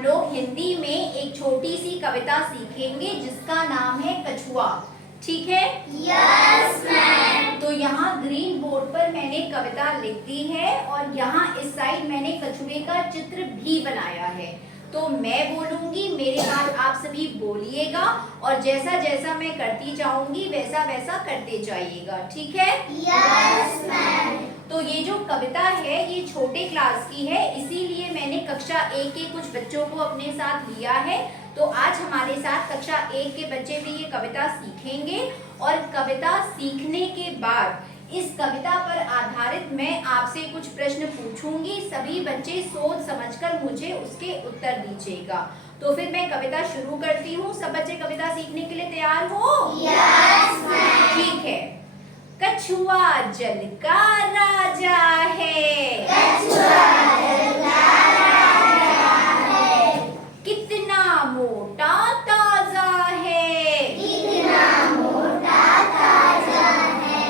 हम लोग हिंदी में एक छोटी सी कविता सीखेंगे जिसका नाम है कछुआ। ठीक है? Yes ma'am. तो यहाँ ग्रीन बोर्ड पर मैंने कविता लिख दी है और यहाँ इस साइड मैंने कछुए का चित्र भी बनाया है। तो मैं बोलूंगी, मेरे बाद आप सभी बोलिएगा और जैसा जैसा मैं करती जाऊंगी वैसा वैसा करते जाइएगा। ठीक है? Yes ma'am. तो ये जो कविता है ये छोटे क्लास की है, इसीलिए मैंने कक्षा 1 के कुछ बच्चों को अपने साथ लिया है। तो आज हमारे साथ कक्षा 1 के बच्चे भी ये कविता सीखेंगे और कविता सीखने के बाद इस कविता पर आधारित मैं आपसे कुछ प्रश्न पूछूंगी। सभी बच्चे सोच समझकर मुझे उसके उत्तर दीजिएगा। तो फिर मैं कविता शुरू करती हूँ। सब बच्चे कविता सीखने के लिए तैयार हो? Yes ma'am. ठीक है। कछुआ जल का राजा है, कछुआ जल का राजा है, कितना मोटा ताजा है, कितना मोटा ताजा है,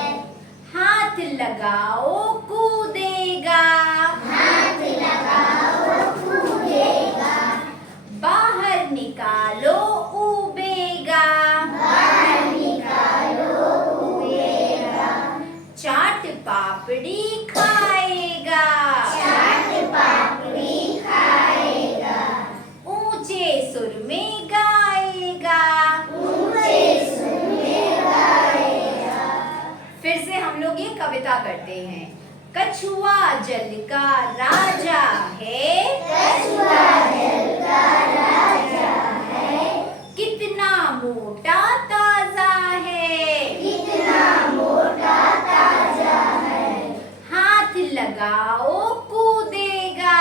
हाथ लगाओ कूदेगा, हाथ लगाओ कूदेगा, बाहर निकालो उबेगा, बाहर निकालो उबेगा, चाट पापड़ी खाएगा, चाट पापड़ी खाएगा, ऊंचे सुर में गाएगा। ऊंचे सुर में गाएगा। फिर से हम लोग ये कविता करते हैं। कछुआ जल का राजा है, कछुआ जल का राजा है, कितना मोटा ताजा है, कितना मोटा ताजा है, हाथ लगाओ कूदेगा,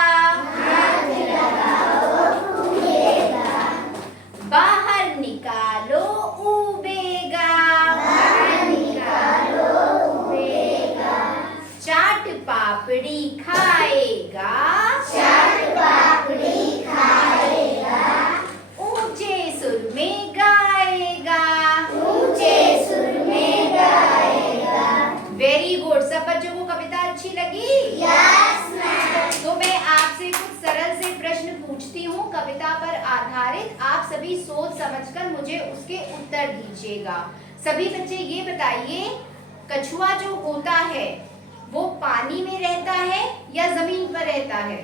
हाथ लगाओ कूदेगा, बाहर निकालो उबेगा, बाहर निकालो उबेगा, चाट पापड़ी खाएगा, चाट पापड़ी खाएगा, ऊंचे सुर में गाएगा। ऊंचे सुर में गाएगा। Very good. सब बच्चों को कविता अच्छी लगी? Yes ma'am. तो मैं आपसे कुछ सरल से प्रश्न पूछती हूँ कविता पर आधारित। आप सभी सोच समझकर मुझे उसके उत्तर दीजिएगा। सभी बच्चे ये बताइए, कछुआ जो होता है वो पानी में रहता है या जमीन पर रहता है?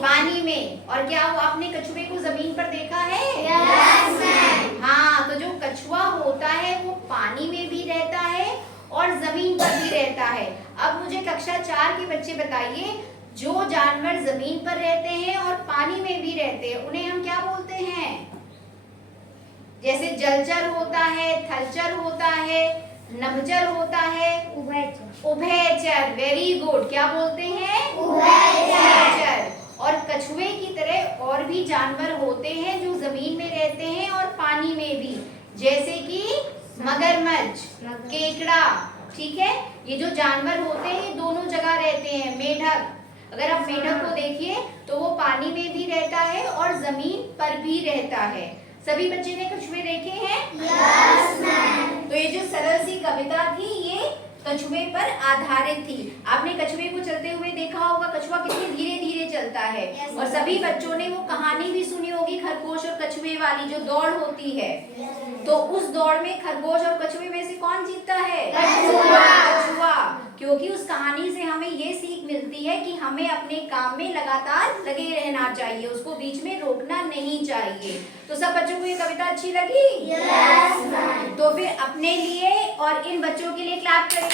पानी में। और क्या वो आपने कछुए को जमीन पर देखा है? Yes ma'am. हाँ, तो जो कछुआ होता है वो पानी में भी रहता है और जमीन पर भी रहता है। अब मुझे कक्षा 4 के बच्चे बताइए, जो जानवर जमीन पर रहते हैं और पानी में भी रहते हैं उन्हें हम क्या बोलते हैं? जैसे जलचर होता है, थलचर होता है, नभचर होता है, उभयचर। Very good. क्या बोलते हैं? उभयचर। और कछुए की तरह और भी जानवर होते हैं जो जमीन में रहते हैं और पानी में भी, जैसे कि मगरमच्छ, केकड़ा। ठीक है? ये जो जानवर होते हैं ये दोनों जगह रहते हैं। मेढक, अगर आप मेढक को देखिए तो वो पानी में भी रहता है और जमीन पर भी रहता है। सभी बच्चे ने कछुए देखे हैं? Yes ma'am. तो ये जो सरल सी कविता थी ये कछुए पर आधारित थी। आपने कछुए को चलते हुए देखा होगा, कछुआ कितनी धीरे धीरे चलता है। Yes, और सभी बच्चों ने वो कहानी भी सुनी होगी खरगोश और कछुए वाली, जो दौड़ होती है। तो उस दौड़ में खरगोश और कछुए में से कौन जीतता है? कछुआ। क्योंकि उस कहानी से हमें ये सीख मिलती है कि हमें अपने काम में लगातार लगे रहना चाहिए, उसको बीच में रोकना नहीं चाहिए। तो सब बच्चों को ये कविता अच्छी लगी? Yes ma'am. तो फिर अपने लिए और इन बच्चों के लिए क्लैप करिए।